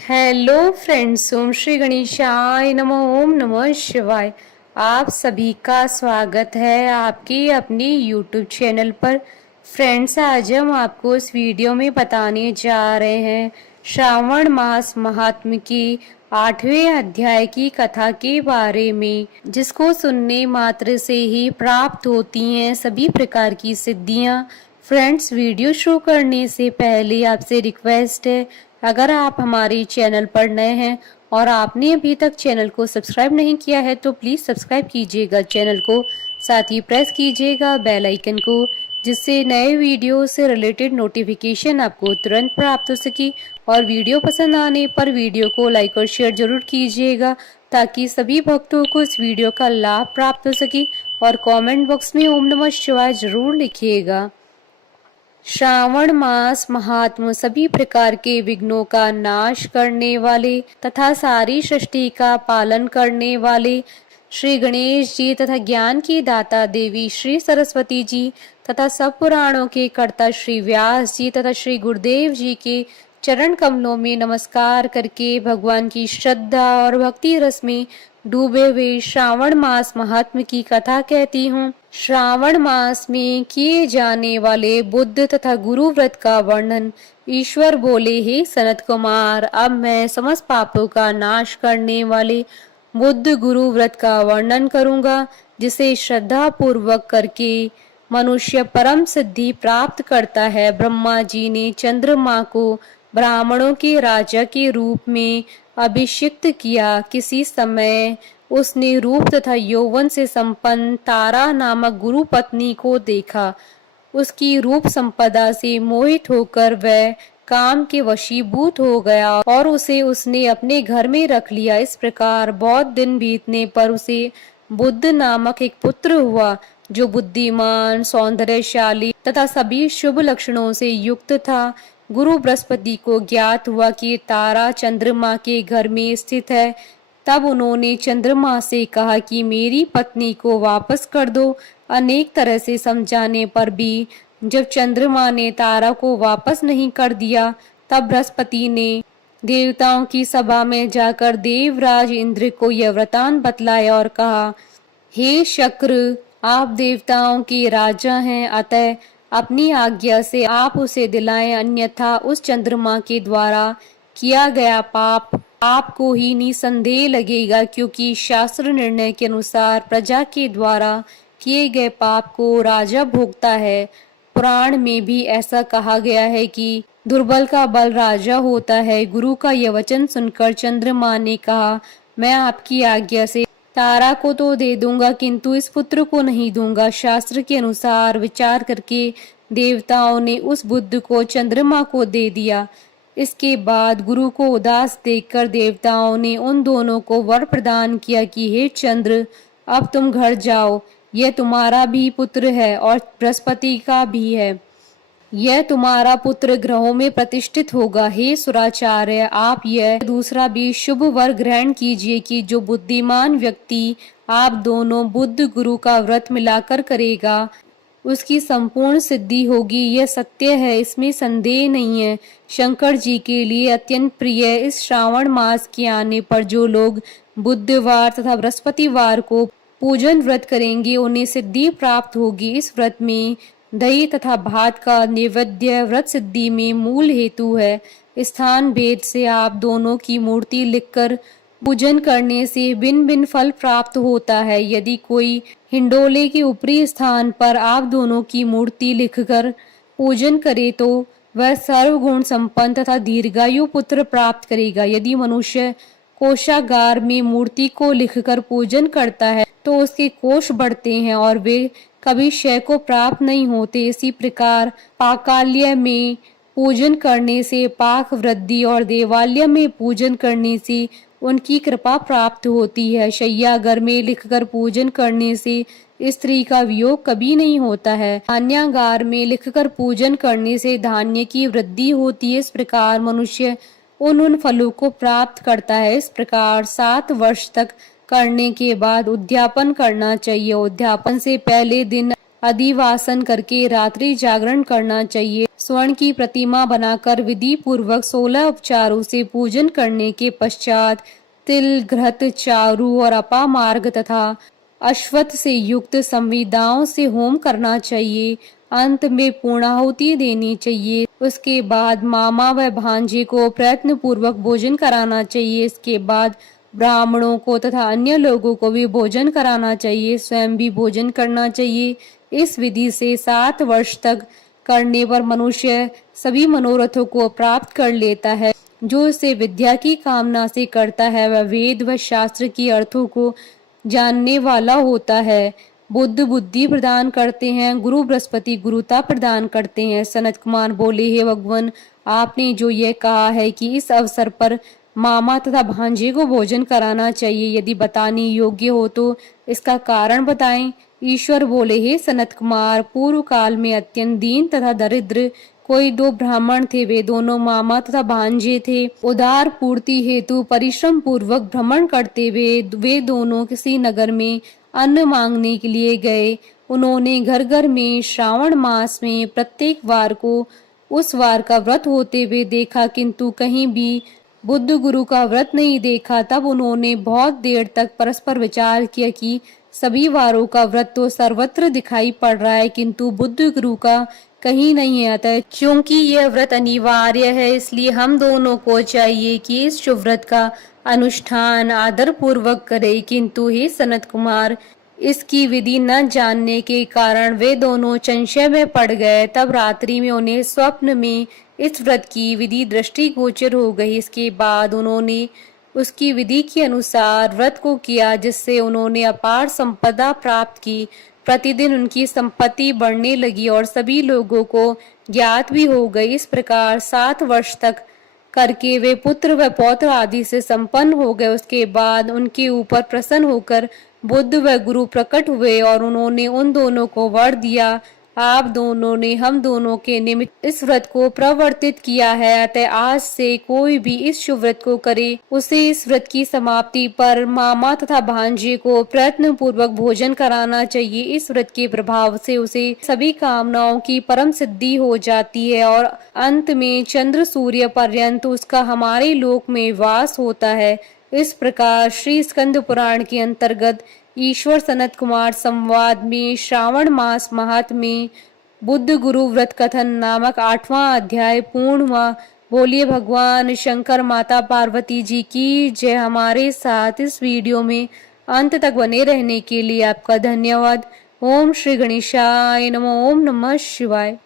Hello friends, ओम श्री गणेशाय नमो। ओम नमः शिवाय। आप सभी का स्वागत है आपकी अपनी यूट्यूब चैनल पर। फ्रेंड्स, आज हम आपको इस वीडियो में बताने जा रहे हैं श्रावण मास महात्म्य की 8वें अध्याय की कथा के बारे में, जिसको सुनने मात्र से ही प्राप्त होती हैं सभी प्रकार की सिद्धियां। फ्रेंड्स, वीडियो शुरू करने से पहले आपसे रिक्वेस्ट है, अगर आप हमारे चैनल पर नए हैं और आपने अभी तक चैनल को सब्सक्राइब नहीं किया है तो प्लीज़ सब्सक्राइब कीजिएगा चैनल को, साथ ही प्रेस कीजिएगा बेल आइकन को, जिससे नए वीडियो से रिलेटेड नोटिफिकेशन आपको तुरंत प्राप्त हो सके। और वीडियो पसंद आने पर वीडियो को लाइक और शेयर जरूर कीजिएगा, ताकि सभी भक्तों को इस वीडियो का लाभ प्राप्त हो सके। और कमेंट बॉक्स में ओम नमः शिवाय जरूर लिखिएगा। श्रावण मास महात्म सभी प्रकार के विघ्नों का नाश करने वाले तथा सारी सृष्टि का पालन करने वाले श्री गणेश जी तथा ज्ञान की दाता देवी श्री सरस्वती जी तथा सब पुराणों के कर्ता श्री व्यास जी तथा श्री गुरुदेव जी के चरण कमलों में नमस्कार करके भगवान की श्रद्धा और भक्ति रस में डूबे हुए श्रावण मास महात्म की कथा कहती हूँ। श्रावण मास में किए जाने वाले बुद्ध तथा गुरु व्रत का वर्णन। ईश्वर बोले, हे सनत कुमार, अब मैं समस्त पापों का नाश करने वाले बुद्ध गुरु व्रत का वर्णन करूंगा, जिसे श्रद्धा पूर्वक करके मनुष्य परम सिद्धि प्राप्त करता है। ब्रह्मा जी ने चंद्रमा को ब्राह्मणों के राजा के रूप में अभिषिक्त किया। किसी समय उसने रूप तथा यौवन से संपन्न तारा नामक गुरु पत्नी को देखा। उसकी रूप संपदा से मोहित होकर वह काम के वशीभूत हो गया और उसे उसने अपने घर में रख लिया। इस प्रकार बहुत दिन बीतने पर उसे बुद्ध नामक एक पुत्र हुआ, जो बुद्धिमान, सौंदर्यशाली तथा सभी शुभ लक्षणों से युक्त था। गुरु बृहस्पति को ज्ञात हुआ कि तारा चंद्रमा के घर में स्थित है। तब उन्होंने चंद्रमा से कहा कि मेरी पत्नी को वापस कर दो। अनेक तरह से समझाने पर भी जब चंद्रमा ने तारा को वापस नहीं कर दिया, तब बृहस्पति ने देवताओं की सभा में जाकर देवराज इंद्र को यह वृतांत बतलाया और कहा, हे शक्र, आप देवताओं के राजा हैं, अतः अपनी आज्ञा से आप उसे दिलाएं, अन्यथा उस चंद्रमा के द्वारा किया गया पाप आपको ही निसंदेह लगेगा, क्योंकि शास्त्र निर्णय के अनुसार प्रजा के द्वारा किए गए पाप को राजा भोगता है। पुराण में भी ऐसा कहा गया है कि दुर्बल का बल राजा होता है। गुरु का यह वचन सुनकर चंद्रमा ने कहा, मैं आपकी आज्ञा से तारा को तो दे दूंगा, किंतु इस पुत्र को नहीं दूंगा। शास्त्र के अनुसार विचार करके देवताओं ने उस बुद्ध को चंद्रमा को दे दिया। इसके बाद गुरु को उदास देखकर देवताओं ने उन दोनों को वर प्रदान किया कि हे चंद्र, अब तुम घर जाओ, यह तुम्हारा भी पुत्र है और बृहस्पति का भी है। यह तुम्हारा पुत्र ग्रहों में प्रतिष्ठित होगा। हे सुराचार्य, आप यह दूसरा भी शुभ वर ग्रहण कीजिए कि जो बुद्धिमान व्यक्ति आप दोनों बुद्ध गुरु का व्रत मिलाकर करेगा, उसकी संपूर्ण सिद्धि होगी। यह सत्य है, इसमें संदेह नहीं है। शंकर जी के लिए अत्यंत प्रिय इस श्रावण मास के आने पर जो लोग बुधवार तथा बृहस्पतिवार को पूजन व्रत करेंगे, उन्हें सिद्धि प्राप्त होगी। इस व्रत में दही तथा भात का नैवेद्य व्रत सिद्धि में मूल हेतु है। स्थान भेद से आप दोनों की मूर्ति लिखकर पूजन करने से भिन्न भिन्न फल प्राप्त होता है। यदि कोई हिंडोले के ऊपरी स्थान पर आप दोनों की मूर्ति लिखकर पूजन करे तो वह सर्वगुण संपन्न तथा दीर्घायु पुत्र प्राप्त करेगा। यदि मनुष्य कोषागार में मूर्ति को लिखकर पूजन करता है तो उसके कोष बढ़ते हैं और वे कभी क्षय को प्राप्त नहीं होते। इसी प्रकार पाकाल्य में पूजन करने से पाक वृद्धि और देवालय में पूजन करने से उनकी कृपा प्राप्त होती है। शय्यागार में लिखकर पूजन करने से स्त्री का वियोग कभी नहीं होता है। धान्यागार में लिखकर पूजन करने से धान्य की वृद्धि होती है। इस प्रकार मनुष्य उन फलों को प्राप्त करता है। इस प्रकार 7 वर्ष तक करने के बाद उद्यापन करना चाहिए। उद्यापन से पहले दिन अधिवासन करके रात्रि जागरण करना चाहिए। स्वर्ण की प्रतिमा बनाकर विधि पूर्वक 16 उपचारों से पूजन करने के पश्चात तिल, घृत, चारु और अपामार्ग तथा अश्वत्थ से युक्त संविदाओं से होम करना चाहिए। अंत में पूर्णाहुति देनी चाहिए। उसके बाद मामा व भांजे को प्रयत्न पूर्वक भोजन कराना चाहिए। इसके बाद ब्राह्मणों को तथा अन्य लोगों को भी भोजन कराना चाहिए। स्वयं भी भोजन करना चाहिए। इस विधि से 7 वर्ष तक करने पर मनुष्य सभी मनोरथों को प्राप्त कर लेता है। जो इसे विद्या की कामना से करता है वह वेद व शास्त्र की अर्थों को जानने वाला होता है। बुद्ध बुद्धि प्रदान करते हैं, गुरु बृहस्पति गुरुता प्रदान करते हैं। सनत कुमार बोले, हे भगवान, आपने जो यह कहा है कि इस अवसर पर मामा तथा भांजे को भोजन कराना चाहिए, यदि बताने योग्य हो तो इसका कारण बताएं। ईश्वर बोले, हे सनत कुमार, पूर्व काल में अत्यंत दीन तथा दरिद्र कोई 2 ब्राह्मण थे। वे दोनों मामा तथा भांजे थे। उदार पूर्ति हेतु परिश्रम पूर्वक भ्रमण करते हुए वे दोनों किसी नगर में अन्न मांगने के लिए गए। उन्होंने घर घर में श्रावण मास में प्रत्येक वार को उस वार का व्रत होते हुए देखा, किंतु कहीं भी बुद्ध गुरु का व्रत नहीं देखा। तब उन्होंने बहुत देर तक परस्पर विचार किया कि सभी वारों का व्रत तो सर्वत्र दिखाई पड़ रहा है, किंतु बुद्ध गुरु का कहीं नहीं आता है। क्योंकि यह व्रत अनिवार्य है, इसलिए हम दोनों को चाहिए कि इस शुभ व्रत का अनुष्ठान आदर पूर्वक करे। किंतु हे सनत कुमार, इसकी विधि न जानने के कारण वे दोनों संशय में पड़ गए। तब रात्रि में उन्हें स्वप्न में इस व्रत की विधि दृष्टिगोचर हो गई। इसके बाद उन्होंने उसकी विधि के अनुसार व्रत को किया, जिससे उन्होंने अपार संपदा प्राप्त की। प्रतिदिन उनकी संपत्ति बढ़ने लगी और सभी लोगों को ज्ञात भी हो गई। इस प्रकार 7 वर्ष तक करके वे पुत्र व पौत्र आदि से संपन्न हो गए। उसके बाद उनके ऊपर प्रसन्न होकर बुद्ध व गुरु प्रकट हुए और उन्होंने उन दोनों को वर दिया, आप दोनों ने हम दोनों के निमित्त इस व्रत को प्रवर्तित किया है। अतः आज से कोई भी इस शुभ व्रत को करे, उसे इस व्रत की समाप्ति पर मामा तथा भांजे को प्रयत्न पूर्वक भोजन कराना चाहिए। इस व्रत के प्रभाव से उसे सभी कामनाओं की परम सिद्धि हो जाती है और अंत में चंद्र सूर्य पर्यंत उसका हमारे लोक में वास होता है। इस प्रकार श्री स्कंद पुराण के अंतर्गत ईश्वर सनत कुमार संवाद में श्रावण मास महात्म्य बुद्ध गुरु व्रत कथन नामक 8वां अध्याय पूर्ण हुआ। बोलिए भगवान शंकर माता पार्वती जी की जय। हमारे साथ इस वीडियो में अंत तक बने रहने के लिए आपका धन्यवाद। ओम श्री गणेशाय नमः। ओम नमः शिवाय।